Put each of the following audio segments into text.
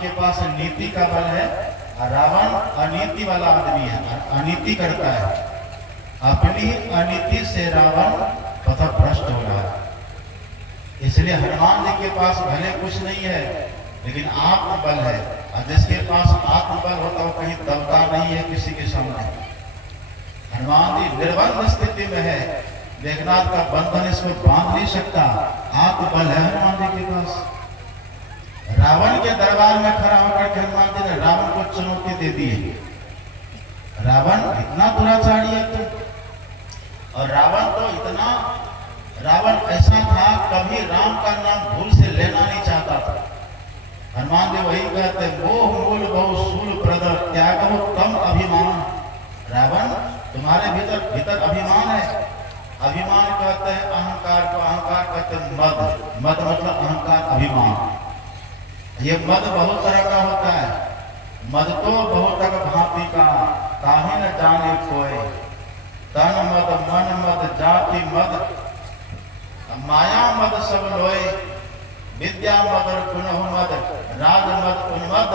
के पास नीति का बल है और रावण अनीति वाला आदमी है, अनीति करता है। अपनी अनीति से रावण पथभ्रष्ट हो रहा है। इसलिए हनुमान जी के पास भले कुछ नहीं है लेकिन आत्मबल है, और जिसके पास आत्मबल होता वो कहीं दबता नहीं है किसी के सामने। हनुमान जी निर्बंध स्थिति में है, मेघनाथ का बंधन इसको बांध नहीं सकता, आत्मबल है हनुमान जी के पास। रावण के दरबार में खड़ा होकर के हनुमान जी ने रावण को चुनौती दे दी है। रावण इतना दुराचारी है तुम। और रावण तो इतना, रावण ऐसा था कभी राम का नाम भूल से लेना नहीं चाहता था। हनुमान जी वही कहते, मोह मूल बहु शूल प्रदर त्यागो कम अभिमान। रावण तुम्हारे भीतर अभिमान है। अभिमान कहते हैं अहंकार को, अहंकार कहते हैं मद। मद मतलब अहंकार, अभिमान। ये मद बहुत तरह का होता है। मद तो बहुत भांति का, काहे न जाने कोई। तन मद, मन मद, जाति मद, माया मद सब लोए। विद्या मद और गुणों मद, राज मद उन्मद।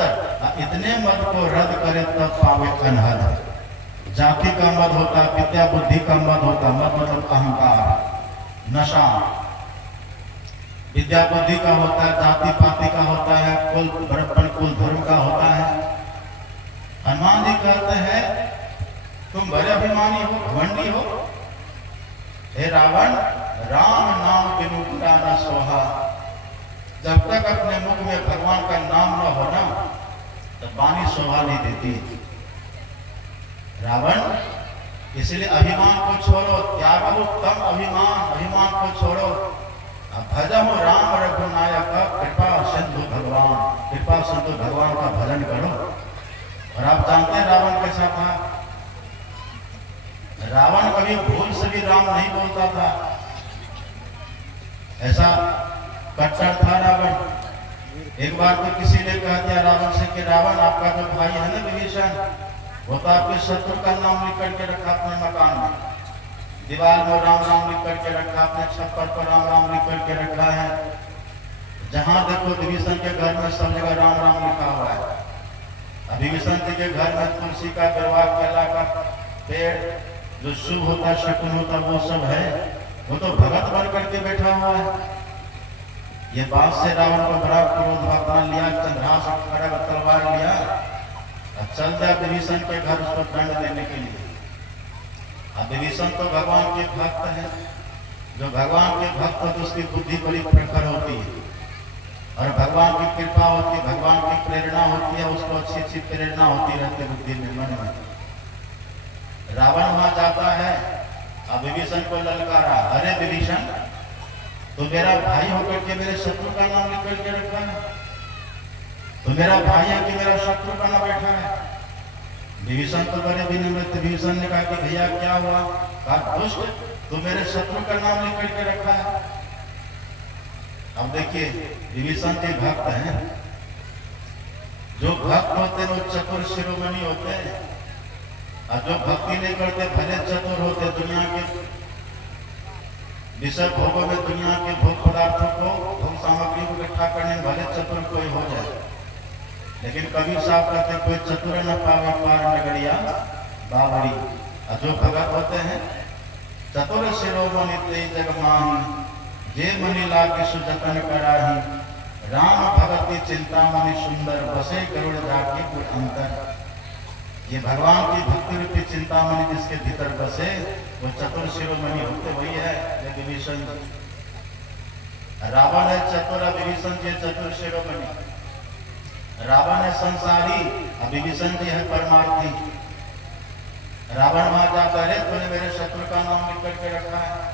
इतने मद को रद्द करे तब पावे अनहद। जाति का मद होता है, विद्या बुद्धि का मद होता है। मद मतलब अहंकार, नशा। विद्या बुद्धि का होता है, जाति पाति का होता है, कुल बड़प्पन कुल धर्म का होता है। हनुमान जी कहते हैं तुम बड़े अभिमानी हो, घमंडी हो। हे रावण, राम नाम बिनु गिरा न सोहा। जब तक अपने मुख में भगवान का नाम न हो ना, तो वाणी शोभा नहीं देती। रावण, इसलिए अभिमान को छोड़ो, त्यागो तम अभिमान। अभिमान को छोड़ो, भजो राम रघुनायक, कृपा सिंधु भगवान। कृपा सिंधु भगवान का भजन करो। और आप जानते हैं रावण कैसा था। रावण कभी भूल से भी राम नहीं बोलता था, ऐसा कट्टर था रावण। एक बार तो किसी ने कह दिया रावण से कि रावण, आपका जो भाई है ना विभीषण, वो तो आपके शत्रु का नाम लिख करके रखा अपने मकान में। दीवार में राम राम लिख करके रखा, अपने छप्पर पर राम राम लिख करके रखा है। जहां देखो विभीषण के घर में सब जगह राम राम लिखा हुआ है। विभीषण जी के घर में तुलसी का, बेलवा, केला का पेड़, जो शुभ होता है, शकुन होता, वो सब है। वो तो भगत बन करके बैठा हुआ है। ये बात से रावण को बड़ा क्रोध अपना लिया, चंद्रहास खड़ग तलवार लिया और चल दिया विभीषण के घर उसको दंड देने के लिए। अब विभीषण तो भगवान के भक्त है। जो भगवान के भक्त होते उसकी बुद्धि बड़ी प्रखर होती है और भगवान की कृपा होती है, भगवान की प्रेरणा होती है, उसको अच्छी अच्छी प्रेरणा होती रहती है बुद्धि में, मन में। रावण वहां जाता है, अब विभीषण को ललकारा, अरे विभीषण, तो मेरा भाई होकर के मेरे शत्रु का नाम लिख करके रखा है। तो मेरा भाई है कि मेरा शत्रु बना बैठा है। विभीषण तो बड़े विनम्र। विभीषण ने कहा कि भैया क्या हुआ? कहा दुष्ट, तो मेरे शत्रु का नाम लिख करके रखा है। अब देखिए विभीषण के भक्त हैं। जो भक्त होते हैं वो चतुर शिरोमणि होते हैं, और जो भक्ति नहीं करते भले चतुर होते। दुनिया के विषय भोगों में, दुनिया के भोग पदार्थों को, भोग सामग्री को इकट्ठा करने में भले चतुर कोई हो जाए, लेकिन कबीर साहब कहते कोई चतुर न पावे पार नगरिया बावरी। और जो भगत होते हैं, चतुर शिरोमणि ते जगमाही, जे मनि लागे सुजतन कराही। राम भगति चिंतामणि सुंदर, बसे गरुड़ जाके कोई अंतर। ये भगवान की भक्ति रूपी चिंतामणि जिसके भीतर बसे, वो चतुर शिरोमणि होते वही है विभीषण। रावण है चतुर, विभीषण जी चतुर शिरोमणि। रावण है संसारी, विभीषण जी है परमार्थी। रावण वहां जाता है, तूने मेरे शत्रु का नाम लिख करके रखा है।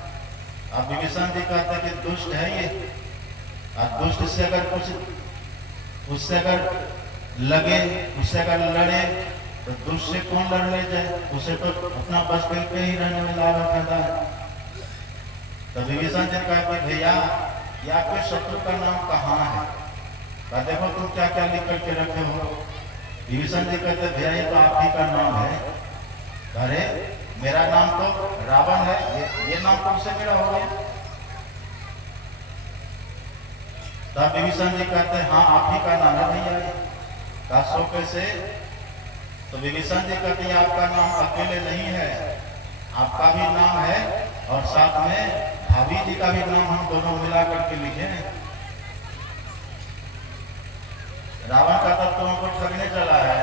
अब विभीषण जी कहते हैं कि दुष्ट है ये, और दुष्ट से अगर कुछ उससे अगर लगे, उससे अगर लड़े तो दुष्ट से कौन लड़ ले जाए? उसे तो अपना बस पे ही रहने में लाभ फायदा है। तो विभीषण जी कहते भैया ये आपके शत्रु का नाम कहाँ है? तो देखो तुम क्या क्या लिख करके रखे हो। विभीषण जी कहते भैया ये तो आप ही का नाम है। अरे मेरा नाम तो रावण है, ये नाम तुमसे मेरा हो गया। तब विभीषण जी कहते हैं हाँ आप ही का नाम है भैया। सो कैसे? तो विभीषण जी कहते हैं आपका नाम अकेले नहीं है, आपका भी नाम है और साथ में भाभी जी का भी नाम हम दोनों मिला करके लिखे हैं। रावण का तब तो हमको ठगने चला है।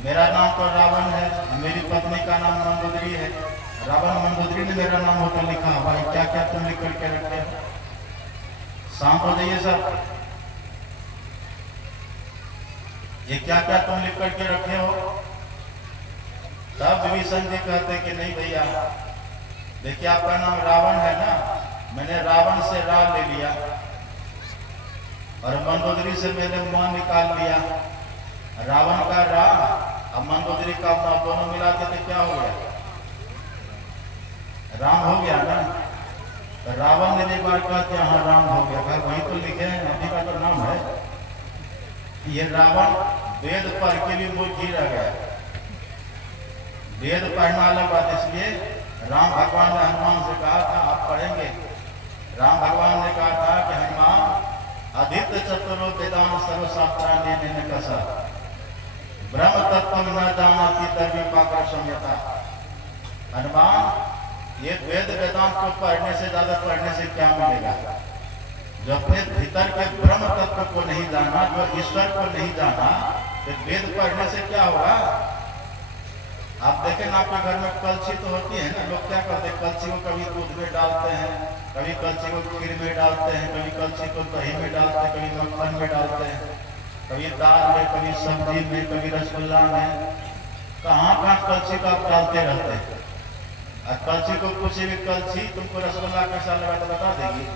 मेरा नाम तो रावण है, मेरी पत्नी का नाम मंदोदरी है। रावण मंदोदरी ने मेरा नाम होकर लिखा, भाई क्या क्या तुम लिख करके रखे हो? शांत हो जाइए सब। ये क्या क्या तुम लिख करके रखे हो? तब विभीषण जी कहते कि नहीं भैया, देखिए आपका नाम रावण है ना, मैंने रावण से रा ले लिया और मंदोदरी से मैंने मान निकाल लिया। रावण का रा अब मंदोदरी का मा दोनों मिला के तो क्या हो गया? राम हो गया ना। तो रावण ने एक बार कहा कि हाँ राम हो गया, कहा वही तो लिखे हैं, अभी का तो नाम है। ये रावण वेद पढ़ के भी मूर्ख ही रह गया। वेद पढ़ना अलग बात, इसलिए राम भगवान ने हनुमान से कहा था आप पढ़ेंगे। राम भगवान ने कहा था कि हनुमान आदित्य चतुरो वेदान सर्वशास्त्राण्य कसा ब्रह्म तत्व न जानाति तर्विपाकर संयता। हनुमान, ये वेद वेदांत को पढ़ने से ज्यादा पढ़ने से क्या मिलेगा? जो अपने भीतर के ब्रह्म तत्व को नहीं जाना, जो ईश्वर को नहीं जाना, तो वेद पढ़ने से क्या होगा? आप देखें ना, आपके घर में कलछी तो होती है ना, लोग क्या करते हैं? कलछी को कभी दूध में डालते हैं, कभी कलछी को खीर में डालते हैं, कभी कलछी को दही में डालते हैं, कभी मक्खन में डालते हैं, कभी दाल में, कभी सब्जी में, कभी रसगुल्ला में। कहाँ कहाँ कलछी को आप डालते रहते हैं। और कलछी को पूछे भी, कलछी तुमको रसगुल्ला कैसा लगा तो बता देगी।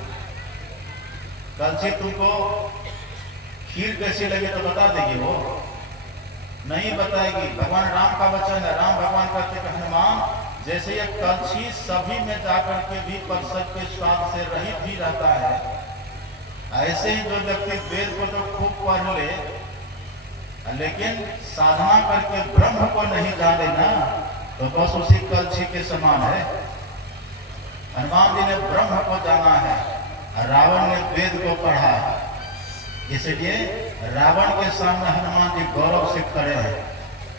कलछी तुमको खीर कैसी लगी तो बता देगी, वो नहीं बताएगी। भगवान राम का वचन है, राम भगवान कहते हैं हनुमान, जैसे ये कलछी सभी में जाकर के भी परिषद के स्वाद से रहित ही रहता है, ऐसे ही जो व्यक्ति वेद को तो खूब पढ़ ले लेकिन साधना करके ब्रह्म को नहीं जाने ना, तो बस उसी कलछी के समान है। हनुमान जी ने ब्रह्म को जाना है, रावण ने वेद को पढ़ा है, इसलिए रावण के सामने हनुमान जी गौरव से खड़े हैं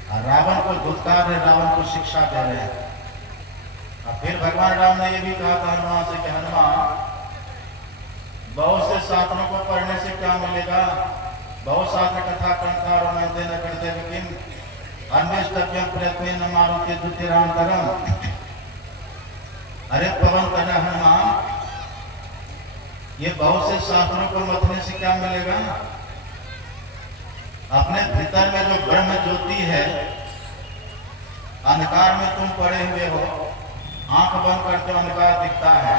और रावण को धुतकार रहे, रावण को शिक्षा दे रहे हैं। और फिर भगवान राम ने यह भी कहा था हनुमान से कि हनुमान, बहुत से शास्त्रों को पढ़ने से क्या मिलेगा? बहुत शास्त्र कथा कंठा रोमंते न करते, लेकिन अन्वेष्टव्यम प्रयत्न न मारुति द्वितीरांतरम। अरे पवन कन्या हनुमान, ये बहुत से शास्त्रों को मथने से क्या मिलेगा? अपने भीतर में जो ब्रह्म ज्योति है, अंधकार में तुम पड़े हुए हो, आंख बंद करके अंधकार दिखता है,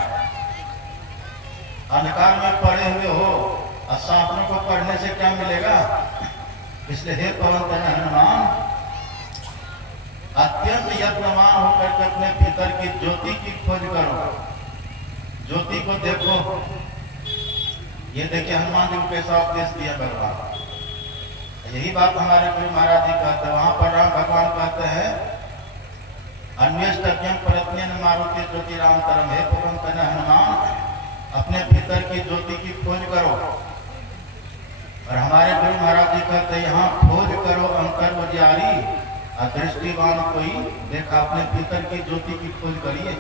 अंधकार में पड़े हुए हो और शास्त्रों को पढ़ने से क्या मिलेगा? इसलिए हे पवन तनय हनुमान, अत्यंत यत्नवान होकर के अपने भीतर की ज्योति की खोज करो, ज्योति को देखो। ये देखिए हनुमान जी को कैसा उपदेश दिया भगवान। यही बात हमारे गुरु महाराज जी कहते हैं। वहां पर राम भगवान कहते हैं अन्वेष्टव्यम प्रयत्न मारुति ज्योतिरांतरम, हे पवन तनय हनुमान, अपने भीतर की ज्योति की खोज करो। और हमारे गुरु महाराज जी कहते हैं यहाँ खोज करो अंतर जारी, अदृष्टिवान कोई देखा। अपने भीतर की ज्योति की खोज करिए।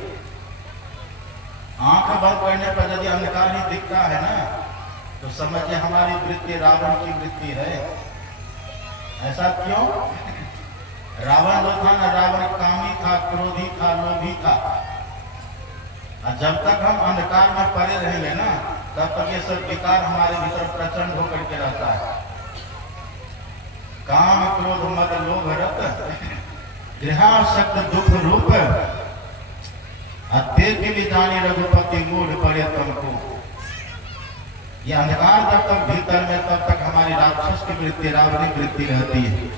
आंख बंद करने पर यदि अंधकार ही दिखता है ना, तो समझिए हमारी वृत्ति रावण की वृत्ति है। ऐसा क्यों? रावण जो था ना, रावण कामी था, क्रोधी था, लोभी था। और जब तक हम अंधकार में पड़े रहेंगे ना, तब तक ये सब विकार हमारे भीतर प्रचंड होकर के रहता है। काम क्रोध मद लोभ रत गृहासक्त दुख रूप, देख भी जानी रघुपति मूढ़ पड़े तुमको। ये अंधकार जब तक भीतर में, तब तक हमारी राक्षस की वृत्ति, रावणी वृत्ति रहती है।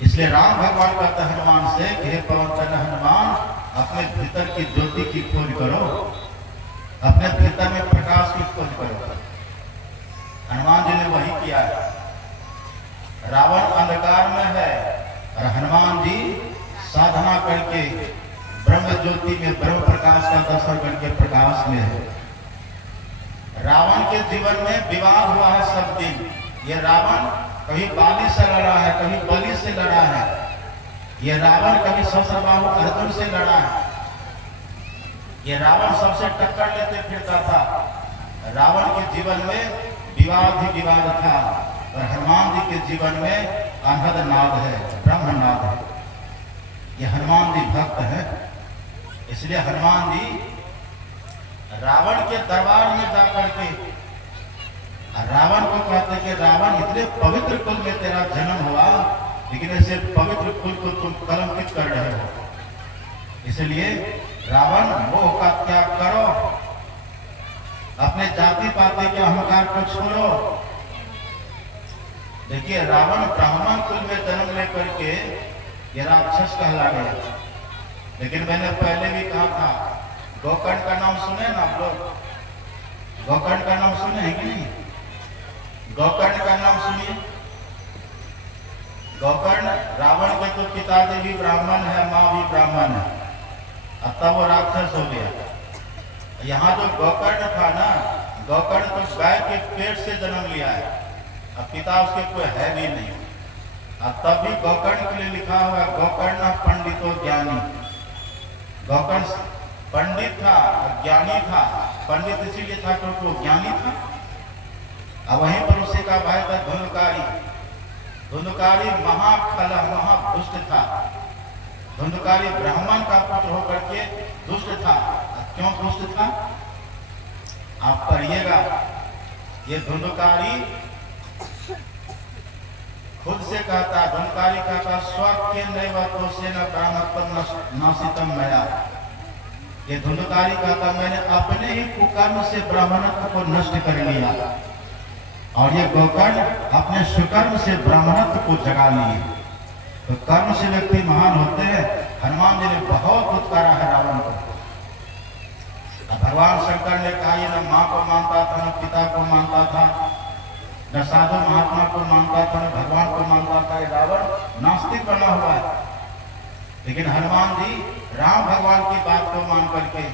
इसलिए राम भगवान कहते हैं हनुमान से कि हे पवन तनय हनुमान, अपने भीतर की ज्योति की खोज करो, अपने भीतर में प्रकाश की खोज करो। हनुमान जी ने वही किया है। रावण अंधकार में है और हनुमान जी साधना करके ब्रह्म ज्योति में, ब्रह्म प्रकाश का दर्शन करके प्रकाश में है। रावण के जीवन में विवाद हुआ है सब दिन। ये रावण कभी बाली से लड़ा है, कभी बलि से लड़ा है। ये रावण कभी सहस्त्रबाहु अर्जुन से लड़ा है। ये रावण सबसे टक्कर लेते फिरता था। रावण के जीवन में विवाद ही विवाद था, और हनुमान जी के जीवन में अनहद नाद है, ब्रह्मनाद है। ये हनुमान जी भक्त है, इसलिए हनुमान जी रावण के दरबार में जाकर के रावण को कहते कि रावण इतने पवित्र कुल में तेरा जन्म हुआ, लेकिन ऐसे पवित्र कुल को तुम कलंकित कर रहे हो। इसलिए रावण मोह का त्याग करो, अपने जाति पाति के अहंकार को छोड़ो। देखिए रावण ब्राह्मण कुल में जन्म लेकर के ये राक्षस कहला गया। लेकिन मैंने पहले भी कहा था, गोकर्ण का नाम सुने ना आप लोग? गोकर्ण का नाम सुने हैं कि नहीं? गोकर्ण का नाम सुनिए। गोकर्ण रावण के तो पिताजी भी ब्राह्मण है, माँ भी ब्राह्मण है, अब तब वो राक्षस हो गया। यहाँ जो गोकर्ण था ना, गोकर्ण तो गाय के पेट से जन्म लिया है, अब पिता उसके कोई है भी नहीं। अब तब भी गोकर्ण के लिए लिखा हुआ गोकर्ण पंडितो ज्ञानी। गोकर्ण पंडित था, ज्ञानी था। पंडित इसीलिए था क्योंकि वो ज्ञानी था। अब वहीं पर उसी का भाई था धुंधकारी। धुंधकारी महाखल महादुष्ट था। धुंधकारी ब्राह्मण का पुत्र होकर के दुष्ट था। क्यों दुष्ट था आप पढ़िएगा। ये धुंधकारी खुद से कहता, धुंधकारी कहता स्वकेन्द्र दोषेन ब्राह्मणत्वं नाशितम मया। ये धुंधकारी कहता मैंने अपने ही कुकर्म से ब्राह्मणत्व को नष्ट कर लिया, और ये गोकर्ण अपने सुकर्म से ब्राह्मणत्व को जगा लिए। तो कर्म से व्यक्ति महान होते हैं। हनुमान जी ने बहुत उत्कारा है रावण को। भगवान शंकर ने कहा ये न माँ को मानता था, न पिता को मानता था, न साधु महात्मा को मानता था, न भगवान को मानता था। रावण नास्तिक बना हुआ है। लेकिन हनुमान जी राम भगवान की बात को मान करके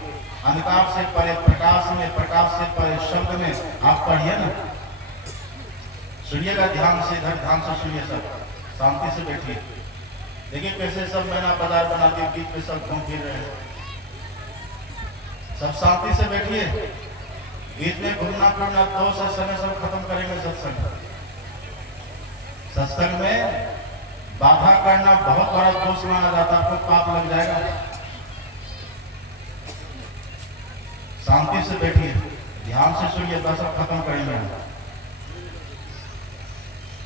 अंधकार से परे प्रकाश में, प्रकाश से परे शब्द में आप पढ़िए ना, सुनिएगा ध्यान से, इधर ध्यान से सुनिए, सब शांति से बैठिए। देखिए कैसे सब मैना बाजार बनाते बीच में सब घूम फिर रहे हैं। सब शांति से बैठिए। बीच में घूमना फिरना दो से समय सब खत्म करेंगे। सत्संग में बाधा करना बहुत बड़ा दोष माना जाता है, आपको पाप लग जाएगा। शांति से बैठिए, ध्यान से सुनिए, बस सब खत्म करेंगे।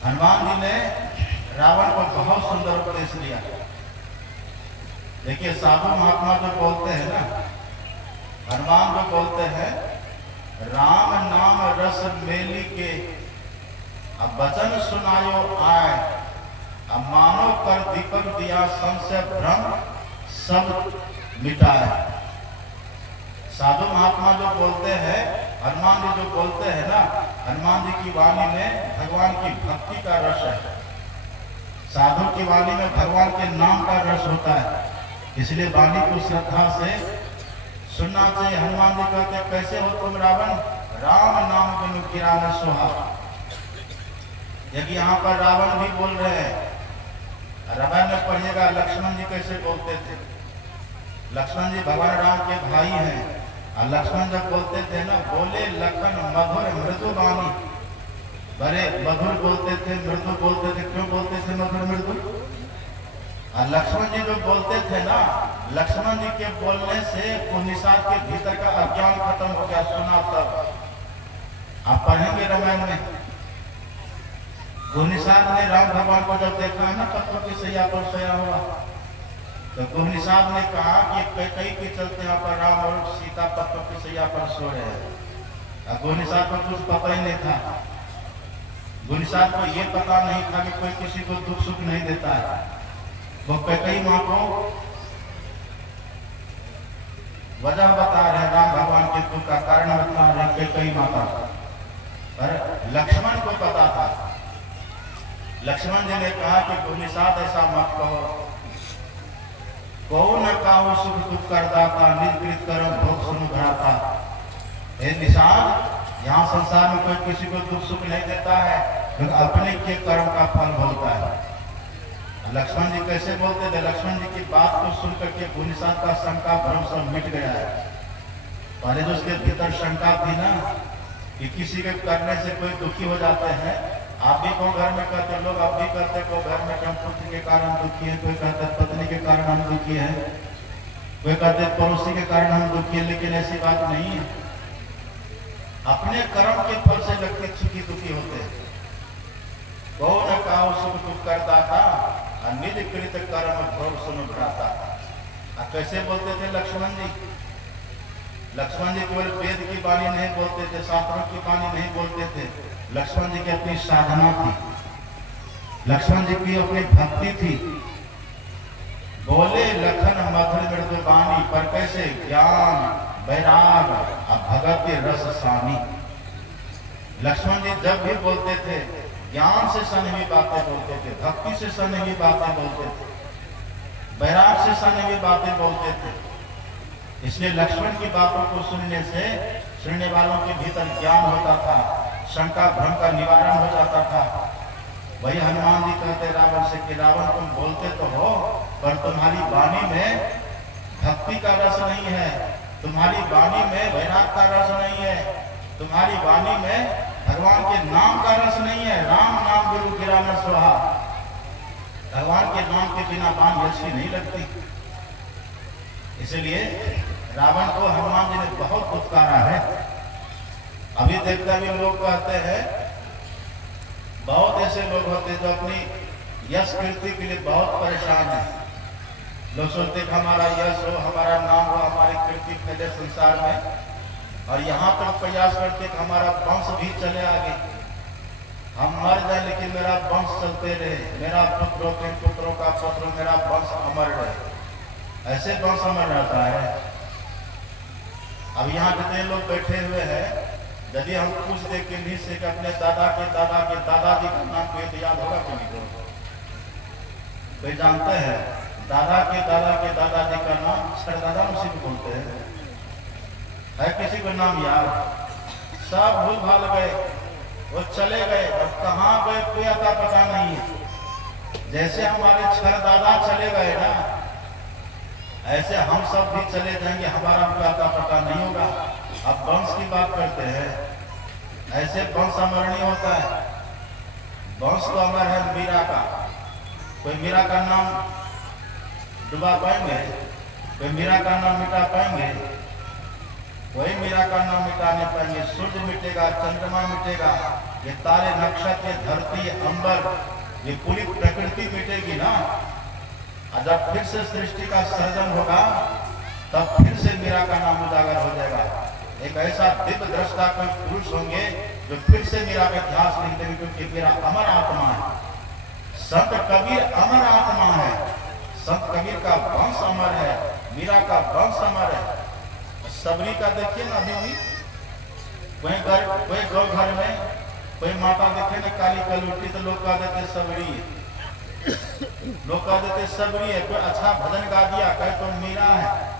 हनुमान जी ने रावण को बहुत सुंदर उपदेश दिया। देखिए साधु महात्मा जो बोलते हैं ना, हनुमान जो बोलते हैं राम नाम रस मेली के, अब वचन सुनायो आए, अब मानो कर दीपक दिया संशय भ्रम सब मिटाए। साधु महात्मा जो बोलते हैं, हनुमान जी जो बोलते हैं ना, हनुमान जी की वाणी में भगवान की भक्ति का रस है। साधु की वाणी में भगवान के नाम का रस होता है, इसलिए वाणी को श्रद्धा से सुनना चाहिए। हनुमान जी कहते कैसे हो तुम रावण, राम नाम बिनु किरान सोहा। यदि यहाँ पर रावण भी बोल रहे हैं, रामायण में पढ़िएगा लक्ष्मण जी कैसे बोलते थे। लक्ष्मण जी भगवान राम के भाई हैं, और लक्ष्मण जब बोलते थे ना, बोले लखन मधुर मृदु वाणी, बड़े मधुर बोलते थे, मृदु बोलते थे। क्यों बोलते थे मधुर मृदु? और लक्ष्मण जी जो बोलते थे ना, लक्ष्मण जी के बोलने से निषाद के भीतर का अज्ञान खत्म हो गया। सुना तब आप पढ़ेंगे रामायण में, गुहनिषाद ने राम भगवान को जब देखा है ना पत्थर की सैया पर सोया हुआ, तो गुहनिषाद ने कहा कि कई के चलते यहाँ पर राम और सीता पत्थर की सैया पर सो रहे हैं। गुहनिषाद को कुछ पता ही नहीं था। गुहनिषाद को ये पता नहीं था कि कोई किसी को दुख सुख नहीं देता है। वो कई माँ को वजह बता रहे, राम भगवान के दुख का कारण बता रहे कई माता, पर लक्ष्मण को पता था। लक्ष्मण जी ने कहा कि गुहनिषाद ऐसा मत कहो, कहो न काहो सुख दुख करदाता, निज कर्म भोग सुन भराता। हे निषाद, यहाँ संसार में कोई किसी को दुख सुख नहीं देता है। क्योंकि अपने के कर्म का फल भोगता है। लक्ष्मण जी कैसे बोलते थे? लक्ष्मण जी की बात को सुनकर के भूनिषाद का शंका भ्रम सब मिट गया है। पहले जो उसके भीतर शंका थी ना कि किसी के करने से कोई दुखी हो जाते हैं, आप भी को घर में कहते लोग, आप भी कहते को घर में हम पुत्र के कारण दुखी है, कोई कहते पत्नी के कारण हम दुखी है, कोई कहते पड़ोसी के कारण हम दुखी है, लेकिन ऐसी बात नहीं है। अपने कर्म के फल से व्यक्ति सुखी दुखी होते हैं। कौन कहा सुख दुख करता था, निज कृत कर्म भोग सुन भ्राता। कैसे बोलते थे लक्ष्मण जी? लक्ष्मण जी केवल वेद की वाणी नहीं बोलते थे, शास्त्रों की वाणी नहीं बोलते थे। लक्ष्मण जी की अपनी साधना थी, लक्ष्मण जी की अपनी भक्ति थी। बोले लखन मधुर मृदु वाणी, पर कैसे ज्ञान वैराग भगत रस सानी। लक्ष्मण जी जब भी बोलते थे ज्ञान से सनी हुई बातें बोलते थे, भक्ति से सनी हुई बातें बोलते थे, वैराग से सनी हुई बातें बोलते थे। इसलिए लक्ष्मण की बातों को सुनने से सुनने वालों के भीतर ज्ञान होता था, शंका भ्रम का निवारण हो जाता था। वही हनुमान जी कहते रावण से कि रावण तुम बोलते तो हो, पर तुम्हारी वाणी में भक्ति का रस नहीं है, तुम्हारी वाणी में वैराग का रस नहीं है, तुम्हारी वाणी में भगवान के नाम का रस नहीं है। राम नाम गुरु गिरा न सुहा, भगवान के नाम के बिना वाणी अच्छी नहीं लगती। इसलिए रावण को हनुमान जी ने बहुत उत्कारा है। अभी देखते भी लोग कहते हैं, बहुत ऐसे लोग होते हैं जो अपनी यश कीर्ति के लिए बहुत परेशान है। लोग सोचते कि हमारा यश हो, हमारा नाम हो, हमारी कीर्ति फैले संसार में, और यहाँ तक प्रयास करते कि हमारा वंश भी चले आगे, हम मर जाए लेकिन मेरा वंश चलते रहे, मेरा पुत्रों के पुत्रों का पुत्र, मेरा वंश अमर रहे। ऐसे वंश अमर रहता है। अब यहाँ जितने लोग बैठे हुए हैं, यदि हम पूछ दे कि नहीं से अपने दादा के दादाजी का नाम कोई तो याद होगा कि नहीं? कोई जानते हैं? दादा के दादाजी का नाम सरदादा मुझे भी बोलते हैं। है किसी को नाम याद? सब भूल भाल गए, वो चले गए, और कहाँ गए कोई आता पता नहीं है। जैसे हमारे छर दादा चले गए ना, ऐसे हम सब भी चले जाएंगे, हमारा कोई आता पता नहीं होगा। अब वंश की बात करते हैं, ऐसे वंश अमर नहीं होता है। वंश तो अमर है मीरा का। कोई मीरा का नाम डुबा पाएंगे? कोई मीरा का नाम मिटा पाएंगे? कोई मीरा का नाम मिटा नहीं पाएंगे। सूर्य मिटेगा, चंद्रमा मिटेगा, ये तारे नक्षत्र, धरती, अंबर, ये पूरी प्रकृति मिटेगी ना। और जब फिर से सृष्टि का सर्जन होगा, तब फिर से मीरा का नाम उजागर हो जाएगा। एक ऐसा दिव्य दृष्टा कोई पुरुष होंगे जो फिर से मीरा का इतिहास लिख देंगे, क्योंकि मीरा अमर आत्मा है। संत कबीर अमर आत्मा है। संत कबीर का वंश अमर है, मीरा का वंश अमर है। सबरी का देखिए ना, अभी भी कोई गौ घर में कोई माता देखे ना काली कलुटी, तो लोग कह देते सबरी है, लोग कह देते सबरी है। कोई अच्छा भजन गा दिया, कहे तो मीरा है।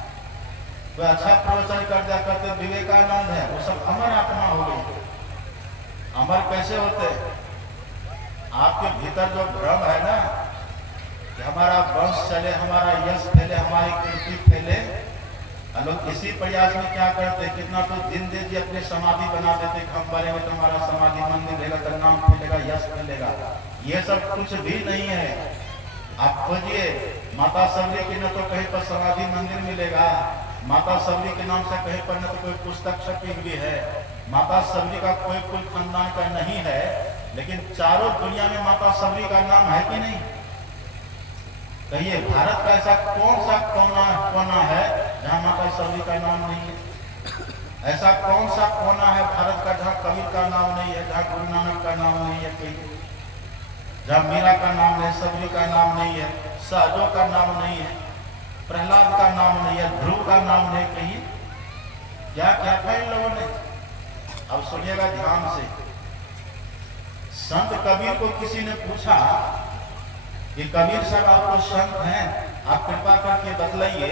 कोई अच्छा प्रवचन कर दिया, कहते विवेकानंद है। वो सब अमर आत्मा हो गई। अमर कैसे होते? आपके भीतर जो भ्रम है ना कि हमारा वंश चले, हमारा यश फैले, हमारी कीर्ति फैले, लोग इसी प्रयास में क्या करते, कितना तो दिन दे दिए, अपने समाधि बना देते, हम मरेंगे तो हमारा समाधि मंदिर रहेगा, तो नाम फैलेगा, यश फैलेगा। ये सब कुछ भी नहीं है। आप खोजिए, माता सबरी की न तो कहीं पर समाधि मंदिर मिलेगा, माता सबरी के नाम से कहीं पर न तो कोई पुस्तक छपी हुई है, माता सबरी का कोई कुल खानदान का नहीं है, लेकिन चारों दुनिया में माता सबरी का नाम है कि नहीं? कहिए, भारत का ऐसा कौन सा कोना है जहां माता सबरी का नाम नहीं है? ऐसा कौन सा कोना है भारत का जहां कबीर का नाम नहीं है, जहां गुरु नानक का नाम नहीं है, कहीं जहां मीरा का नाम नहीं, सबरी का नाम नहीं है, सहजों का नाम नहीं है, प्रहलाद का नाम नहीं है, ध्रुव का नाम नहीं? कहीं क्या क्या था इन लोगों ने? अब सुनिएगा ध्यान से। संत कबीर को किसी ने पूछा कि कबीर साहब आप तो संत हैं, आप कृपा करके बतलाइए,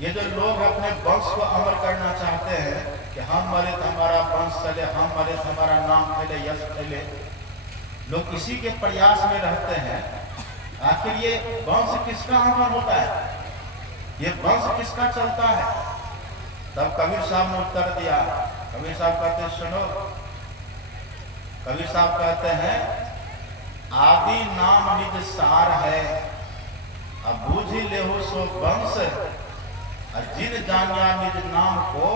ये जो लोग अपने वंश को अमर करना चाहते हैं कि हम मरे तो हमारा वंश चले, हम मरे तो हमारा नाम फैले, यश फैले, लोग इसी के प्रयास में रहते हैं, आखिर ये वंश किसका अमर होता है, ये वंश किसका चलता है। तब कबीर साहब ने उत्तर दिया। कबीर साहब कहते हैं, सुनो, कबीर साहब कहते हैं, आदि नाम निज सार है, अब बूझ ले हो सो वंश, जिन जानिया निज नाम को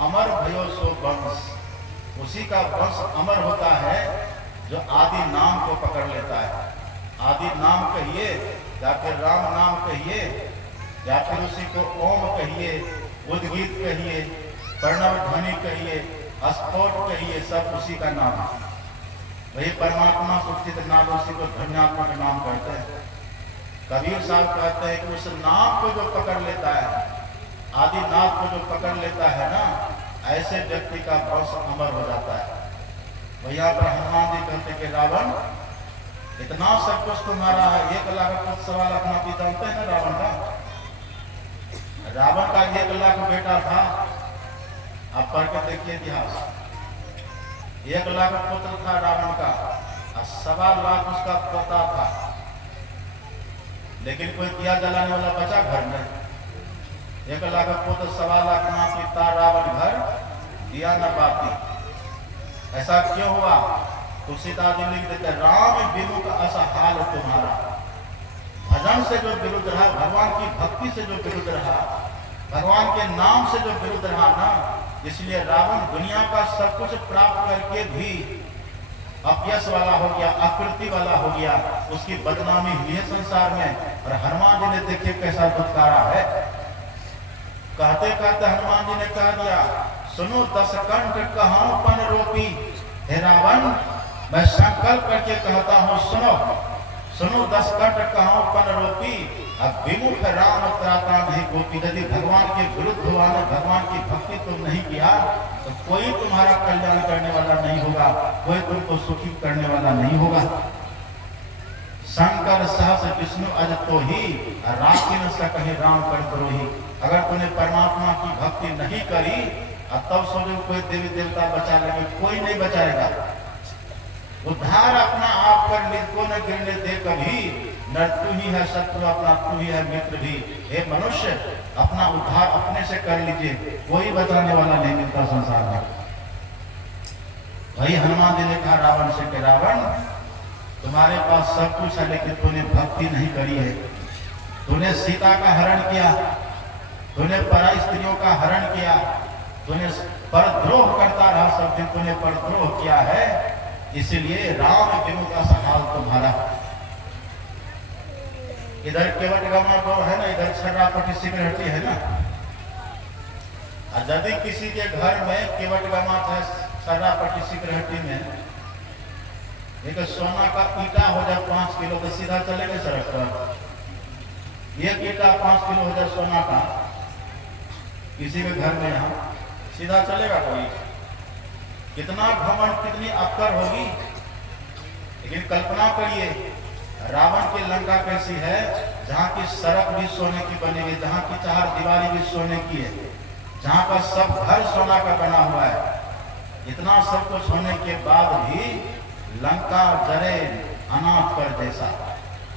अमर भयो सो वंश। उसी का वंश अमर होता है जो आदि नाम को पकड़ लेता है। आदि नाम कहिए या फिर राम नाम कहिए या फिर उसी को ओम कहिए, उद्गीत कहिए, प्रणव ध्वनि कहिए, स्फोट कहिए, सब उसी का नाम है। वही परमात्मा सुस्थित नाम, उसी को धन्यात्मक नाम कहते हैं। कबीर साहब कहते हैं कि उस नाम को जो पकड़ लेता है, आदि नाम को जो पकड़ लेता है ना, ऐसे व्यक्ति का वंश अमर हो जाता है। वही यहाँ पर हनुमान जी कहते कि रावण, इतना सब कुछ तुम्हारा है, 1 लाख कुछ 1.25 लाख नाती जानते हैं ना रावण का। रावण का 1 लाख बेटा था, आप पढ़ के देखिए इतिहास। 1 लाख पुत्र था रावण का और 1.25 लाख उसका पोता था, लेकिन कोई दिया जलाने वाला बचा घर में। 1 लाख पुत्र 1.25 लाख नाती था रावण घर, दिया न बाती। ऐसा क्यों हुआ? तुलसीदास जी लिख देते, राम विमुख असहाल तुम्हारा। भजन से जो विरुद्ध रहा, भगवान की भक्ति से जो विरुद्ध रहा, भगवान के नाम से जो विरुद्ध रहा ना, इसलिए रावण दुनिया का सब कुछ प्राप्त करके भी अपयश वाला हो गया, आकृति वाला हो गया, उसकी बदनामी हुई है संसार में। और हनुमान जी ने देखिए कैसा दुत्कारा है। कहते कहते हनुमान जी ने कह दिया, सुनो 10 कंठ कहां पन रोपी। हे रावण, मैं संकल्प करके कहता हूं, सुनो सुनो 10 कंठ कहां पन रोपी। अब विमुख राम त्राता नहीं गोपी। यदि भगवान के विरुद्ध हुआ ना, भगवान की भक्ति तुम नहीं किया, तो कोई तुम्हारा कल्याण करने वाला नहीं होगा, कोई तुमको सुखी करने वाला नहीं होगा। शंकर सहस विष्णु अज तो ही, राखी न सकहि राम कर द्रोही। अगर तूने परमात्मा की भक्ति नहीं करी और तब सोचो कोई देवी देवता बचा लेंगे, कोई नहीं बचाएगा। उद्धार अपना आप कर ले, को न गिरने दे कभी। नर तू ही है शत्रु अपना, तू ही है मित्र भी। हे मनुष्य, अपना उद्धार अपने से कर लीजिए, कोई बचाने वाला नहीं मिलता संसार में। वही हनुमान जी ने कहा रावण से कि रावण, तुम्हारे पास सब कुछ है, लेकिन तूने भक्ति नहीं करी है। तूने सीता का हरण किया, तूने पराई स्त्रियों का हरण किया, तूने परद्रोह करता रहा, सब दिन तूने परद्रोह किया है। इसीलिए राम विमुख का हाल तुम्हारा। इधर केवट गमा को है ना, इधर छर्रापट्टी सिकरहटी है ना। और यदि किसी के घर में केवट गमा है, छर्रापट्टी सिकरहटी में एक सोना का ईटा हो जाए 5 किलो, तो सीधा चलेगा सड़क पर। एक ईटा 5 किलो हो जाए सोना का किसी के घर में, यहाँ सीधा चलेगा कोई? कितना घमंड, कितनी अक्कर होगी। लेकिन कल्पना करिए, रावण की लंका कैसी है, जहाँ की सड़क भी सोने की बनी हुई, जहाँ की 4 दीवारी भी सोने की है, जहाँ का सब घर सोना का बना हुआ है। इतना सब कुछ होने के बाद भी लंका जरे अनाथ पर जैसा,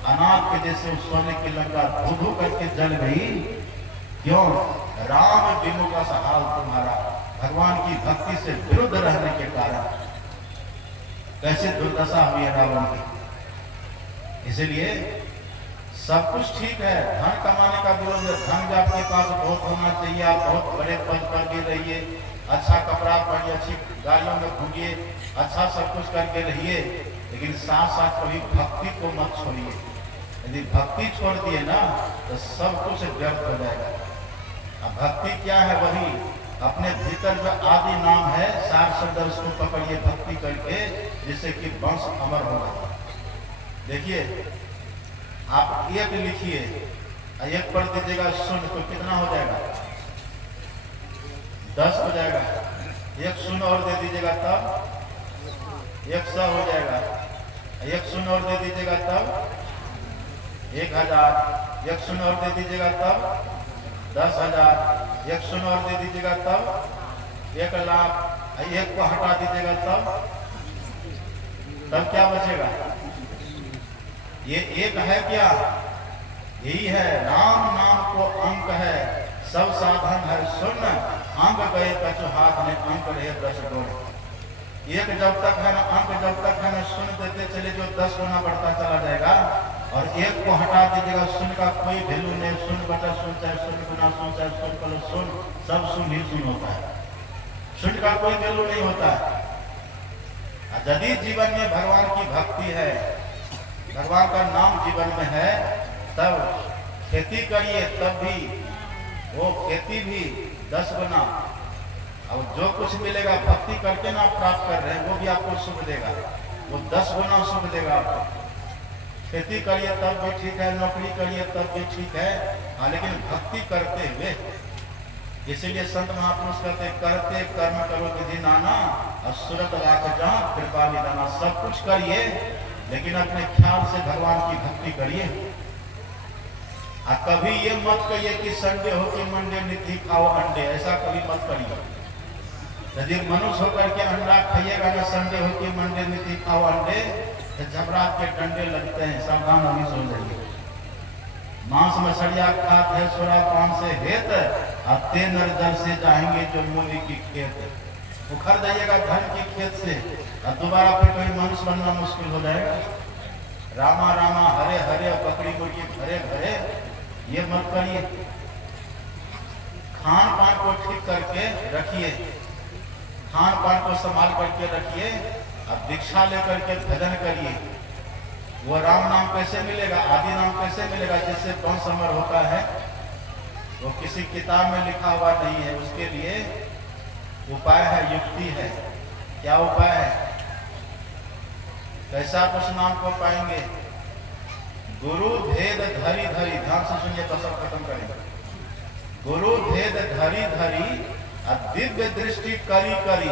अनाथ के जैसे उस सोने की लंका धू धू करके जल गई। क्यों? राम विमुख का हाल तुम्हारा, भगवान की भक्ति से विरुद्ध रहने के कारण। कैसे दुर्दशा हुई है रावण की। इसलिए सब कुछ ठीक है, धन कमाने का विरोध है, धन भी आपके पास बहुत होना चाहिए, आप बहुत बड़े पद पर भी रहिए, अच्छा कपड़ा पहनिए, अच्छी गाड़ियों में घूमिए, अच्छा सब कुछ करके रहिए, लेकिन साथ साथ कभी भक्ति को मत छोड़िए। यदि भक्ति छोड़ दिए ना, तो सब कुछ व्यर्थ हो जाएगा। अब भक्ति क्या है? वही अपने भीतर जो आदि नाम है, सार शब्द, उसको पकड़िए भक्ति करके, जिससे कि वंश अमर होगा। देखिए, आप 1 लिखिए, 1 पढ़ दीजिएगा शून्य, तो कितना हो जाएगा? 10 हो जाएगा। 1 शून्य और दे दीजिएगा तब 100 हो जाएगा। 1 शून्य और दे दीजिएगा तब 1000। 1 शून्य और दे दीजिएगा तब 10,000। 1 शून्य और दे दीजिएगा तब 1 लाख। 1 को हटा दीजिएगा तब क्या बचेगा? ये एक है क्या? यही है, राम नाम को अंक है, सब साधन है सुन, अंक गए कछु हाथ में, अंक रहे 10 गुण। एक जब तक है ना अंक, जब तक है ना सुन देते चले जो 10 गुना बढ़ता चला जाएगा। और एक को हटा दीजिएगा, सुन का कोई वैल्यू नहीं, सुन बचा सुन, चाहे सुन गुना सुन, चाहे सुन कलो सुन, सब सुन ही सुन होता है, सुन का कोई वैल्यू नहीं होता है। यदि जीवन में भगवान की भक्ति है, भगवान का नाम जीवन में है, तब खेती करिए तब भी वो खेती भी 10 गुना, और जो कुछ मिलेगा भक्ति करके ना प्राप्त कर रहे हैं वो भी आपको सुख देगा, वो 10 गुना सुख देगा आपको। खेती करिए तब भी ठीक है, नौकरी करिए तब भी ठीक है, हाँ, लेकिन भक्ति करते हुए। इसीलिए संत महापुरुष कहते करते कर्म करो विधि नाना, और सुरत राख जा कृपा विधाना। सब कुछ करिए लेकिन अपने ख्याल से भगवान की भक्ति करिए। और कभी ये मत कहिए कि संडे हो के मंडे निधि खाओ अंडे, ऐसा कभी मत करिए। यदि मनुष्य होकर के अंडा खाइएगा ना, संडे हो के मंडे निधि खाओ अंडे, तो जबरात के डंडे लगते हैं, सावधान अभी सो जाइए। मांस मछलिया खात है सोरा पान से हेत, अब ते नर दर से जाएंगे जो मूली की खेत। उखड़ जाइएगा धन की खेत से, और दोबारा फिर कोई मनुष्य बनना मुश्किल हो जाएगा। रामा रामा हरे हरे, बकरी मुर्गी घरे घरे, ये मत करिए। खान पान को ठीक करके रखिए, खान पान को संभाल करके रखिए। अब दीक्षा लेकर के भजन करिए। वो राम नाम कैसे मिलेगा, आदि नाम कैसे मिलेगा, जिससे वंश अमर होता है, वो किसी किताब में लिखा हुआ नहीं है। उसके लिए उपाय है, युक्ति है। क्या उपाय है? कैसा आप उस नाम को पाएंगे? गुरु भेद धरी धरी, ध्यान से सुनिए तो सब खत्म करेंगे। गुरु भेद धरी धरी, दिव्य दृष्टि करी करी,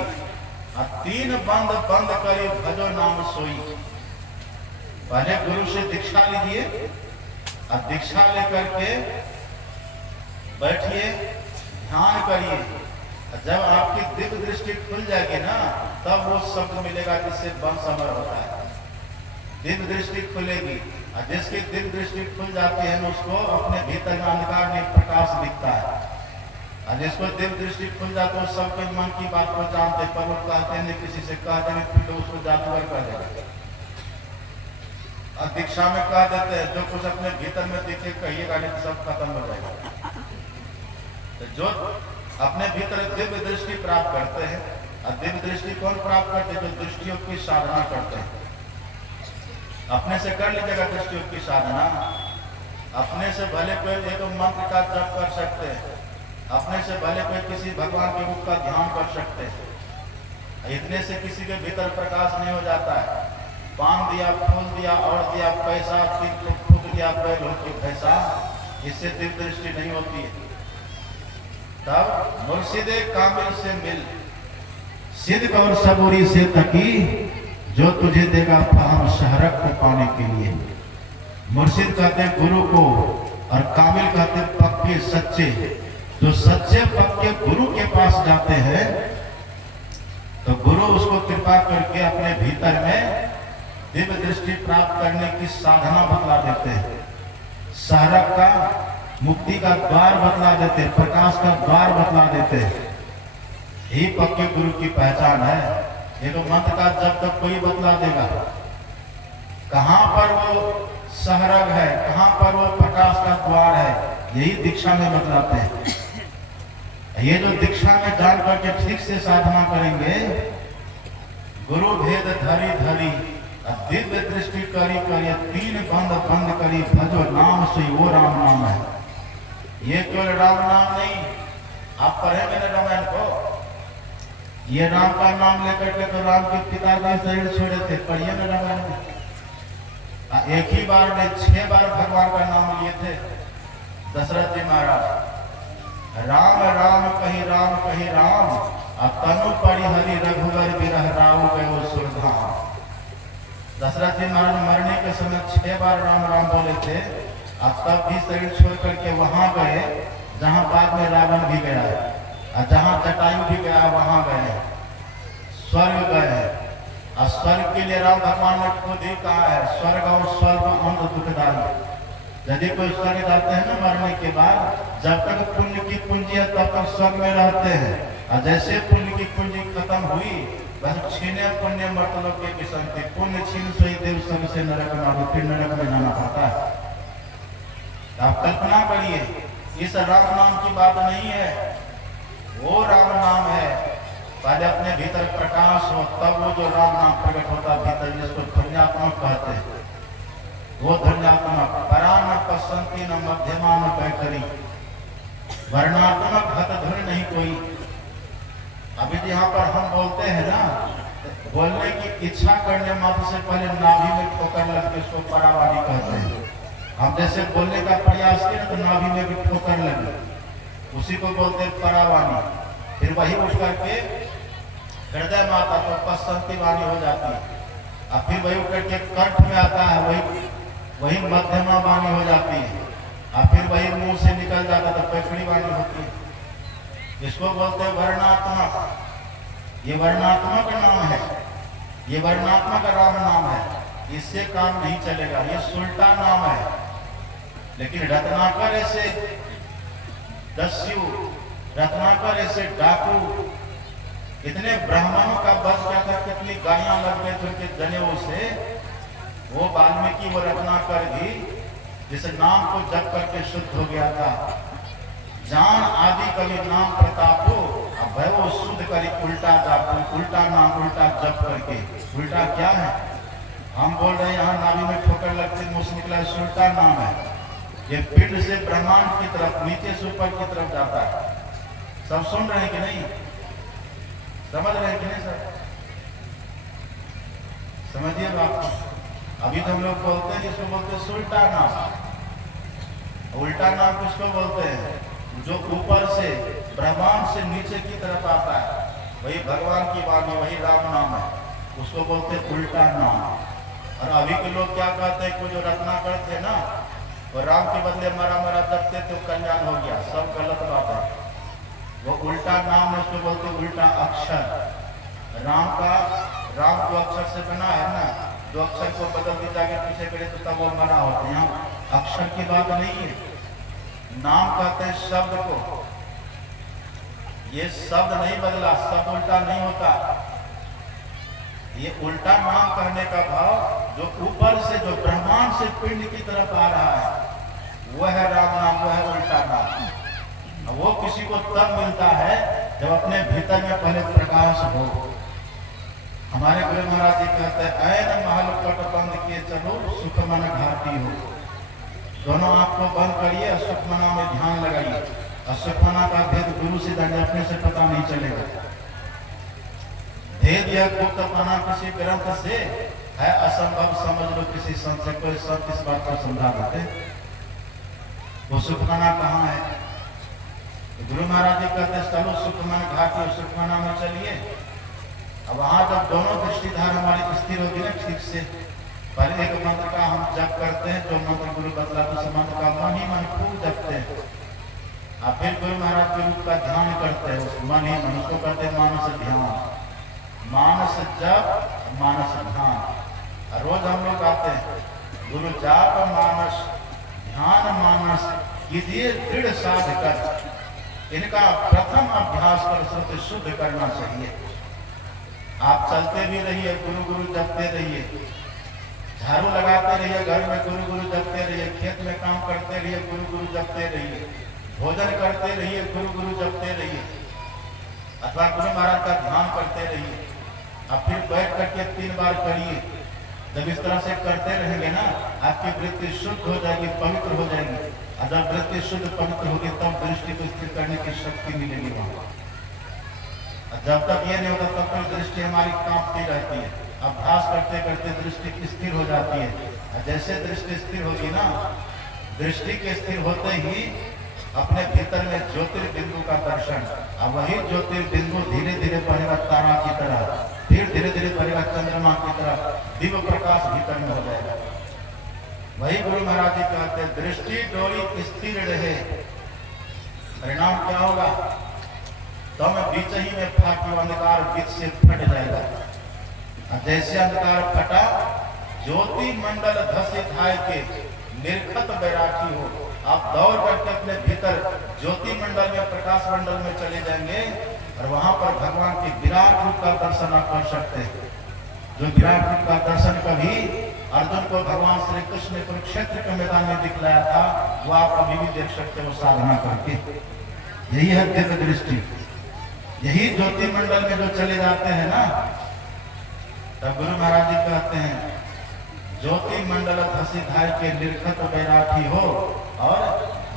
3 बंद बंद करी भजो नाम सोई। पहले गुरु से दीक्षा लीजिए, और दीक्षा लेकर के बैठिए, ध्यान करिए। जब आपकी दिव्य दृष्टि खुल जाएगी ना, तब वो शब्द मिलेगा जिससे वंश अमर होता है। दिव्य दृष्टि खुलेगी, और जिसकी दिव्य दृष्टि खुल जाती है ना, उसको अपने भीतर का अंधकार नहीं प्रकाश दिखता है। और जिसको दिव्य दृष्टि खुल जाती है, सबके मन की बात को जानते, पर वो कहते नहीं, किसी से कहते नहीं, फिर उसको जादूगर कह देते। और दीक्षा में कह देते हैं जो कुछ अपने भीतर में दिखे कहिएगा, नहीं तो सब खत्म हो जाएगा। तो जो अपने भीतर दिव्य दृष्टि प्राप्त करते हैं, और दिव्य दृष्टि कौन प्राप्त करते हैं? जो दृष्टियों की साधना करते हैं। अपने से कर लीजिएगा दृष्टियों की साधना। अपने से भले कोई एक मंत्र का जप कर सकते हैं, अपने से भले कोई किसी भगवान के रूप का ध्यान कर सकते हैं। इतने से किसी के भीतर प्रकाश नहीं हो जाता है। पान दिया, फूल दिया, और दिया पैसा, फूक दिया पैर होती पैसा, इससे दिव्य दृष्टि नहीं होती है। तब मुर्शिदे कामिल से मिल, सिद्ध और सबूरी से तकी, जो तुझे देगा फहम शहरक को पाने के लिए। मुर्शिद कहते गुरु को, और कामिल कहते पक्के सच्चे। जो सच्चे पक्के गुरु के पास जाते हैं, तो गुरु उसको कृपा करके अपने भीतर में दिव्य दृष्टि प्राप्त करने की साधना बतला देते हैं। शहरक का, मुक्ति का द्वार बतला देते हैं, प्रकाश का द्वार बतला देते हैं। यही पक्के गुरु की पहचान है। ये तो मंत्र का जब तक कोई बतला देगा, कहां पर वो शहरक है, कहां पर वो प्रकाश का द्वार है, यही दीक्षा में बतलाते हैं। ये जो दीक्षा में जान करके ठीक से साधना करेंगे, गुरु भेद धरी धरी, दिव्य दृष्टि करी करी, 3 बंद बंद करी भजो नाम से, वो राम नाम है। ये केवल राम नाम नहीं, आप पढ़ेंगे ना रामायण को, ये राम का नाम लेकर के तो राम के पिता का शरीर छोड़े थे, पढ़िए ना रामायण में। एक ही बार में 6 बार भगवान का नाम लिए थे दशरथ जी महाराज। राम राम कही राम कही राम, तनु पड़ी हरि रघुवर बिरह राव गयो सुरधाम। दशरथ जी महाराज मरने के समय 6 बार राम राम बोले थे, अब तब भी शरीर छोड़ करके वहां गए जहां बाद में रावण भी गया, और जहां जटायु भी गया वहां गए, स्वर्ग गए, और स्वर्ग के लिए राम भगवान ने खुद ही कहा है, स्वर्ग और स्वर्ग अंत दुखदाई। यदि कोई स्वर्ग जाते हैं ना मरने के बाद, जब तक पुण्य की पूंजी है तब तक स्वर्ग में रहते हैं, और जैसे पुण्य की पूंजी खत्म हुई बस छीने पुण्य मतलब के किस्म के पुण्य छीन सही देव सब से नरक में आगे फिर नरक में जाना पड़ता है। आप कल्पना करिए, इस राम नाम की बात नहीं है, वो राम नाम है। पहले अपने भीतर प्रकाश हो तब वो जो राम नाम प्रकट होता भीतर, जिसको धन्यात्मक कहते हैं, वो धन्यात्मक परान पसंती न मध्यमा न बैठरी, वर्णात्मक हत धन नहीं कोई। अभी यहाँ पर हम बोलते हैं ना, बोलने की इच्छा करने मात्र से पहले नाभि में ठोकर लगती, उसको परावाणी कहते हैं। हम जैसे बोलने का प्रयास किए तो नाभि में भी ठोकर लगे, उसी को बोलते हैं परावाणी। फिर वही उठ करके हृदय में आता तो पसंती वाणी हो जाती है, और फिर वही उठ करके कंठ में आता है, वही मध्यमा वाणी हो जाती है, और फिर वही मुंह से निकल जाता तो पैखड़ी वाणी होती है। इसको बोलते हैं वर्णात्मक। ये वर्णात्मक नाम है, ये वर्णात्मक राम नाम है, इससे काम नहीं चलेगा, ये सुल्टा नाम है। लेकिन रत्नाकर ऐसे दस्यु, रत्नाकर ऐसे डाकू, इतने ब्राह्मणों का वध किया था, कितनी गालियां लग गए थे उनके जनेऊ से। वो वाल्मीकि, वो रत्नाकर भी जिस नाम को जप करके शुद्ध हो गया था, जान आदि कवि नाम प्रताप हो, अब वो शुद्ध करी उल्टा जाप, उल्टा नाम उल्टा जप करके। उल्टा क्या है? हम बोल रहे हैं यहाँ नाभि में ठोकर लगती मुंह से निकला, उल्टा नाम है। ये पिंड से ब्रह्मांड की तरफ, नीचे से ऊपर की तरफ जाता है। सब सुन रहे हैं कि नहीं? समझ रहे हैं कि नहीं सर? समझिए बात। अभी तो हम लोग बोलते हैं जिसको बोलते हैं उल्टा नाम। उल्टा नाम किसको बोलते हैं? जो ऊपर से ब्रह्मांड से नीचे की तरफ आता है, वही भगवान की वाणी, वही राम नाम है, उसको बोलते हैं उल्टा नाम। और अभी के लोग क्या कहते हैं, कोई जो रत्नाकर थे ना, वो राम के बदले मरा मरा जपते तो कल्याण हो गया, सब गलत बात है। वो उल्टा नाम है, उसको बोलते हैं उल्टा अक्षर। राम को अक्षर से बना है ना, जो अक्षर को बदल दी जाके पीछे करे तो तब वो मरा होता है। यहाँ अक्षर की बात नहीं है, नाम कहते हैं शब्द को। ये शब्द नहीं बदला, शब्द उल्टा नहीं होता। ये उल्टा नाम कहने का भाव जो ऊपर से, जो ब्रह्मांड से पिंड की तरफ आ रहा है, वह है राम नाम, वह है उल्टा नाम। वो किसी को तब मिलता है जब अपने भीतर में पहले प्रकाश हो। हमारे गुरु महाराज जी कहते हैं, ऐन महल पट बंद किए चलो, सुख मन घाटी हो। दोनों आंख को बंद करिए और सुखमना में ध्यान लगाइए। और सुखमना का भेद गुरु से जाने अपने से पता नहीं चलेगा। भेद यह गुप्तपना किसी ग्रंथ से है असंभव, समझ लो किसी संत से। कोई संत इस बात को समझा देते, वो सुखमना कहाँ है? तो गुरु महाराज जी कहते चलो सुखमन घाटी, सुखमना में चलिए। अब वहां जब दोनों दृष्टिधार हमारी स्थिर होगी ना ठीक से, पहले एक मंत्र का हम जप करते हैं, जो मंत्र गुरु बतला, दूसरे मंत्र का मन ही मन खूब जपते हैं, और फिर गुरु महाराज के रूप का ध्यान करते हैं, उस मन ही मन, उसको करते हैं मानस ध्यान। मानस जप, मानस ध्यान। रोज हम लोग आते हैं, गुरु जाप मानस, ध्यान मानस, कीजिए दृढ़ साध कर। इनका प्रथम अभ्यास कर श्रुति शुद्ध करना चाहिए। आप चलते भी रहिए, गुरु गुरु जपते रहिए, झाड़ू लगाते रहिए, घर में गुरु गुरु जपते रहिए, खेत में काम करते रहिए, गुरु गुरु जपते रहिए, भोजन करते रहिए, गुरु गुरु जपते रहिए, अथवा गुरु महाराज का ध्यान करते रहिए। अब फिर बैठ करके 3 बार करिए। जब इस तरह से करते रहेंगे ना, आपकी वृत्ति शुद्ध हो जाएगी, पवित्र हो जाएगी। और जब वृत्ति शुद्ध पवित्र होगी तब दृष्टि को स्थिर करने की शक्ति मिलेगी वहां। जब तक ये नहीं होता तब तक दृष्टि हमारी कांपती रहती है। अभ्यास करते करते दृष्टि स्थिर हो जाती है। जैसे दृष्टि स्थिर होगी ना, दृष्टि के स्थिर होते ही अपने भीतर में ज्योतिर्बिंदु का दर्शन, और वही ज्योतिर्बिंदु धीरे धीरे बढ़ेगा तारा की तरह, फिर धीरे धीरे बढ़ेगा चंद्रमा की तरह, दिव्य प्रकाश भीतर में हो जाएगा। वही गुरु महाराज जी कहते हैं, दृष्टि डोरी स्थिर रहे, परिणाम क्या होगा? तो मैं बीच ही में फाटी अंधकार बीच से फट जाएगा। जैसे अंधकार फटा, ज्योति मंडल धसित धाय के निर्खत बैरागी हो। आप दौड़ करके अपने भीतर ज्योति मंडल में, प्रकाश मंडल में चले जाएंगे और वहां पर भगवान के विराट रूप का दर्शन आप कर सकते हैं। जो विराट रूप का दर्शन कभी अर्जुन को भगवान श्री कृष्ण ने कुरुक्षेत्र के मैदान में दिखलाया था, वो आप अभी भी देख सकते हो साधना करके। यही है दिव्य दृष्टि। यही ज्योति मंडल में जो चले जाते हैं ना, तब गुरु महाराज जी कहते हैं ज्योति मंडल धसी धाय के निर्खत बैरागी हो। और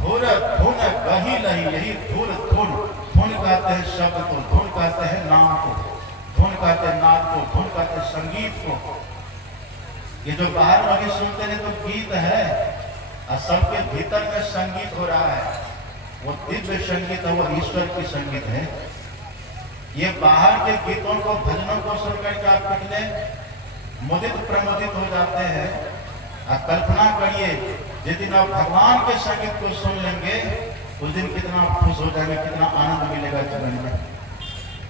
धूर धुन गही लही, यही धूर धुन, धुन कहते हैं शब्द को, धुन कहते हैं नाम को, धुन कहते हैं नाद को, धुन कहते हैं संगीत को। ये जो बाहर वाली सुनते हैं तो गीत है, और सबके भीतर में संगीत हो रहा है, वो दिव्य संगीत है, वो ईश्वर की संगीत है। ये बाहर के गीतों को, भजनों को सुनकर के आप कितने मुदित प्रमुदित हो जाते हैं। आप कल्पना करिए जिस दिन आप भगवान के संगीत को सुन लेंगे, उस दिन कितना खुश हो जाएंगे, कितना आनंद मिलेगा जीवन में।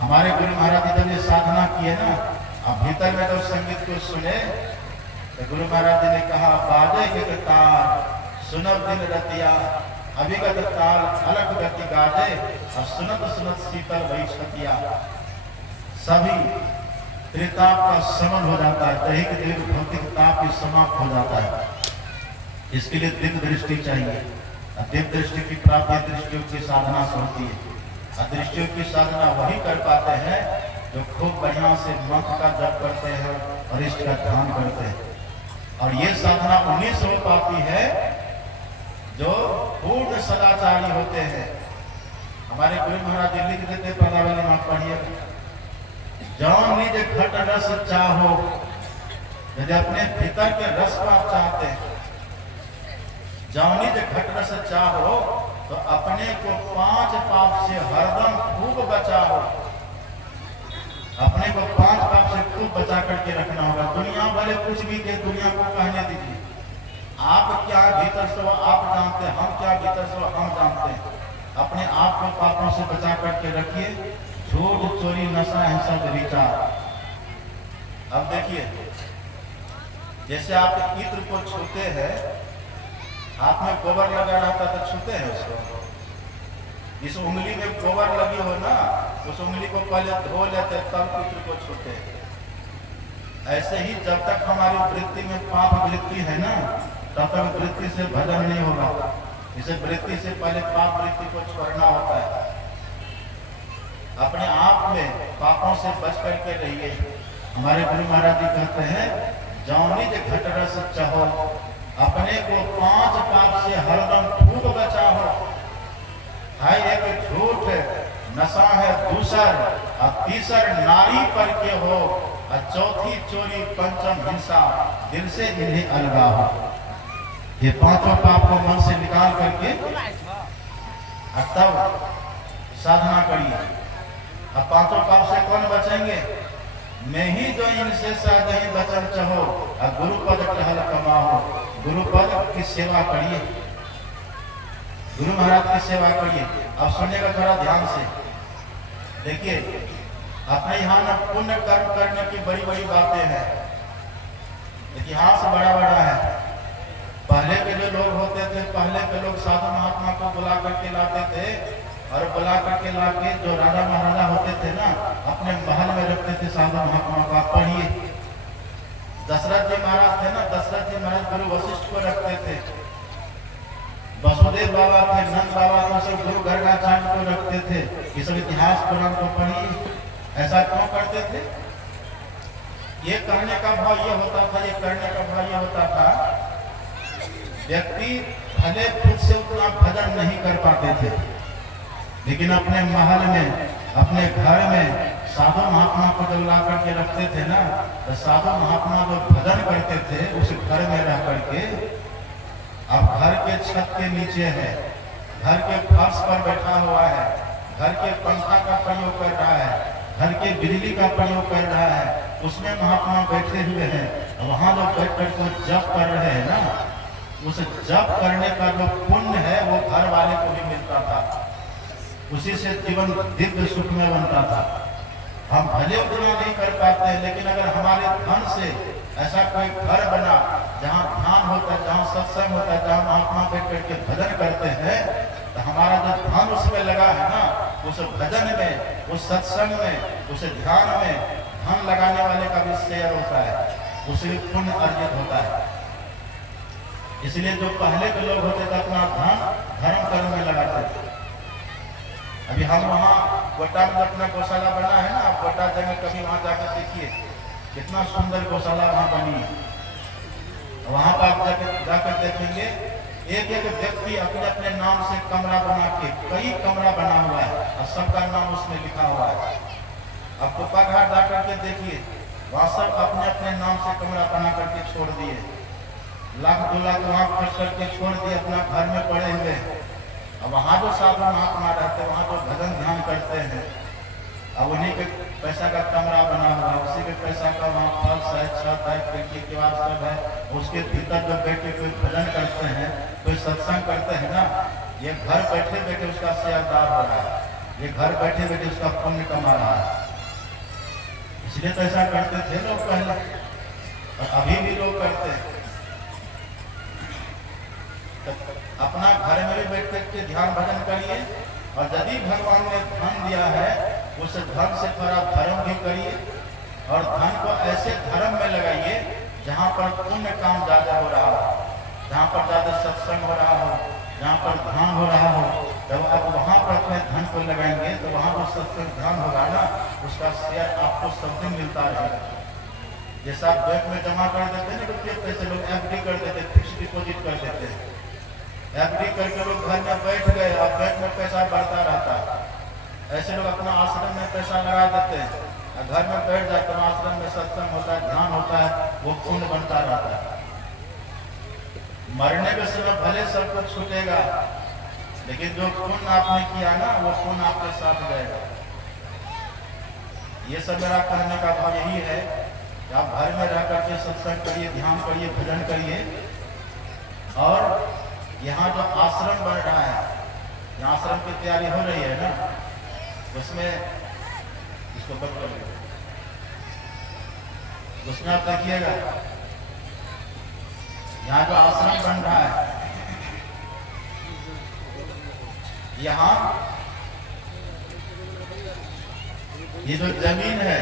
हमारे गुरु महाराज जी जब ये साधना की है ना, आप भीतर में जब संगीत को सुने, तो गुरु महाराज जी ने कहा बाजे के तार सुनब दिन रतिया, अभिगत ताल अलग गति गाजे, और सुनत सुनत शीतल वही छतिया। सभी त्रिताप का समन हो जाता है, दैहिक देव भौतिक ताप भी समाप्त हो जाता है। इसके लिए दिव्य दृष्टि चाहिए। दिव्य दृष्टि की प्राप्ति दृष्टियों की साधना से होती है। दृष्टियों की साधना वही कर पाते हैं जो खूब बढ़िया से मंत्र का जप करते हैं और इष्ट का ध्यान करते हैं। और ये साधना उन्हीं से हो पाती है जो पूर्ण सदाचारी होते हैं। हमारे गुरु महाराज जी लिख देते पदावली में, पढ़िए, जौन निज घट रस चाहो, यदि अपने भीतर के रस को आप चाहते हैं, जौन निज घट रस चाहो, तो अपने को 5 पाप से हरदम खूब बचाओ। अपने को 5 पाप से खूब बचा करके रखना होगा। दुनिया वाले कुछ भी दे, दुनिया को कहने दीजिए। आप क्या भीतर से आप जानते हैं, हम क्या भीतर से हम जानते हैं। अपने आप को पापों से बचा करके रखिए। झूठ, चोरी, नशा, हिंसा, व्यभिचार। अब देखिए, जैसे आप इत्र को छूते हैं, हाथ में गोबर लगा रहता तो छूते हैं उसको। जिस उंगली में गोबर लगी हो ना, उस उंगली को पहले धो लेते तब इत्र को छूते हैं। ऐसे ही जब तक हमारी वृत्ति में पाप वृत्ति है ना, तब तक वृत्ति से भजन नहीं होगा। इसे वृत्ति से पहले पाप वृत्ति को छोड़ना होता है। अपने आप में पापों से बच करके रहिए। हमारे गुरु महाराज जी कहते हैं जौनी जे घट रस चाहो, अपने को 5 पाप से हरदम खूब बचाओ। है एक झूठ, नशा है दूसर, और तीसर नारी पर के हो, और चौथी चोरी, पंचम हिंसा, दिल से इन्हें अलगा हो। ये 5 पाप को मन से निकाल करके और तब साधना करिए। अब 5 पाप से कौन बचेंगे? मैं ही जो इनसे शायद ही बचन चाहो, और गुरु पद टहल कमाओ। गुरु पद की सेवा करिए, गुरु महाराज की सेवा करिए। अब सुनिएगा थोड़ा ध्यान से, देखिए अपने यहाँ न पुण्य कर्म करने की बड़ी बड़ी बातें हैं, इतिहास बड़ा बड़ा है। पहले के जो लोग होते थे, पहले के लोग साधु महात्मा को बुला करके लाते थे, और बुला करके लाके जो राजा महाराजा होते थे ना, अपने महल में रखते थे साधु महात्मा का। पढ़िए, दशरथ जी महाराज थे ना, दशरथ जी महाराज गुरु वशिष्ठ को रखते थे। वसुदेव बाबा थे, नंद बाबा को सब गुरु गर्गाचार्य को रखते थे। ये सब इतिहास पुराण को पढ़िए। ऐसा क्यों करते थे? ये कहने का भाव ये होता था, ये करने का भाव ये होता था, व्यक्ति भले खुद से उतना भजन नहीं कर पाते थे, लेकिन अपने महल में, अपने घर में साधु महात्मा को जब ला करके रखते थे ना, तो साधु महात्मा जो भजन करते थे उस घर में रह करके, अब घर के छत के नीचे है, घर के फर्श पर बैठा हुआ है, घर के पंखा का प्रयोग कर रहा है, घर के बिजली का प्रयोग कर रहा है, उसमें महात्मा बैठे हुए हैं। वहां जो बैठ कर को जप कर रहे हैं ना, उस जप करने का जो पुण्य है वो घर वाले को भी मिलता था। उसी से जीवन दिव्य सुख में बनता था। हम भले उतना नहीं कर पाते हैं, लेकिन अगर हमारे धन से ऐसा कोई घर बना जहाँ ध्यान होता है, जहाँ सत्संग होता है, जहाँ महात्मा बैठ करके भजन करते हैं, तो हमारा जो धन उसमें लगा है ना, उस भजन में, उस सत्संग में, उस ध्यान में धन लगाने वाले का भी शेयर होता है, उसे भी पुण्य अर्जित होता है। इसलिए जो पहले के लोग होते थे अपना धन धर्म कर्म में लगाते थे। अभी हम वहाँ गोटा में अपना गौशाला बना है ना, आप गोटा जगह कभी वहाँ जाकर देखिए, कितना सुंदर गौशाला वहाँ बनी है। वहाँ पर आप जाकर देखेंगे एक एक व्यक्ति अपने अपने नाम से कमरा बना के, कई कमरा बना हुआ है और सबका नाम उसमें लिखा हुआ है। अब कुप्पा घाट जाकर के देखिए, वहाँ सब अपने अपने नाम से कमरा बना करके छोड़ दिए, लाख 2 लाख वहाँ खर्च करके छोड़ दिए, अपना घर में पड़े हुए। अब वहाँ जो साधु महात्मा रहते हैं, वहाँ जो भजन ध्यान करते हैं, अब उन्हीं के पैसा का कमरा बना हुआ है, उसी के पैसा का वहाँ फर्श है, छत है, खिड़की दीवार सब है, उसके भीतर जो बैठ के कोई भजन करते हैं, कोई सत्संग करते हैं ना, ये घर बैठे बैठे उसका शेयरदार हो रहा है, ये घर बैठे बैठे उसका पुण्य कमा रहा है। इसलिए तो ऐसा करते थे लोग पहले, और अभी भी लोग करते हैं। अपना घर में भी बैठ करके ध्यान भजन करिए, और यदि भगवान ने धन दिया है, उस धन से थोड़ा धर्म भी करिए, और धन को ऐसे धर्म में लगाइए जहाँ पर पुण्य काम ज्यादा हो रहा हो, जहाँ पर ज्यादा सत्संग हो रहा हो, जहाँ पर ध्यान हो रहा हो। जब आप वहाँ पर अपने धन को लगाएंगे तो वहाँ पर सत्संग ध्यान होगा ना, उसका शेयर आपको सब दिन मिलता रहेगा। जैसा आप बैंक में जमा कर देते हैं ना रुपये, पैसे लोग FD कर देते, फिक्स डिपोजिट कर देते हैं। FD करके लोग घर में बैठ गए, अब बैंक में पैसा बढ़ता रहता है। ऐसे लोग अपना आश्रम में पैसा लगा देते हैं, घर में बैठ जाते हैं, आश्रम में सत्संग होता है, ध्यान होता है, वो पुण्य बनता रहता है। मरने के समय भले सब कुछ छूटेगा, लेकिन जो पुण्य आपने किया ना, वो पुण्य आपके साथ रहेगा। ये सब मेरा कहने का भाव यही है कि आप घर में रह करके सत्संग करिए, ध्यान करिए, भजन करिए। और यहाँ जो आश्रम बन रहा है, यहाँ आश्रम की तैयारी हो रही है ना, उसमें इसको बंद कर लीजिए, उसमें आप देखिएगा यहाँ जो आश्रम बन रहा है, यहाँ ये जो जमीन है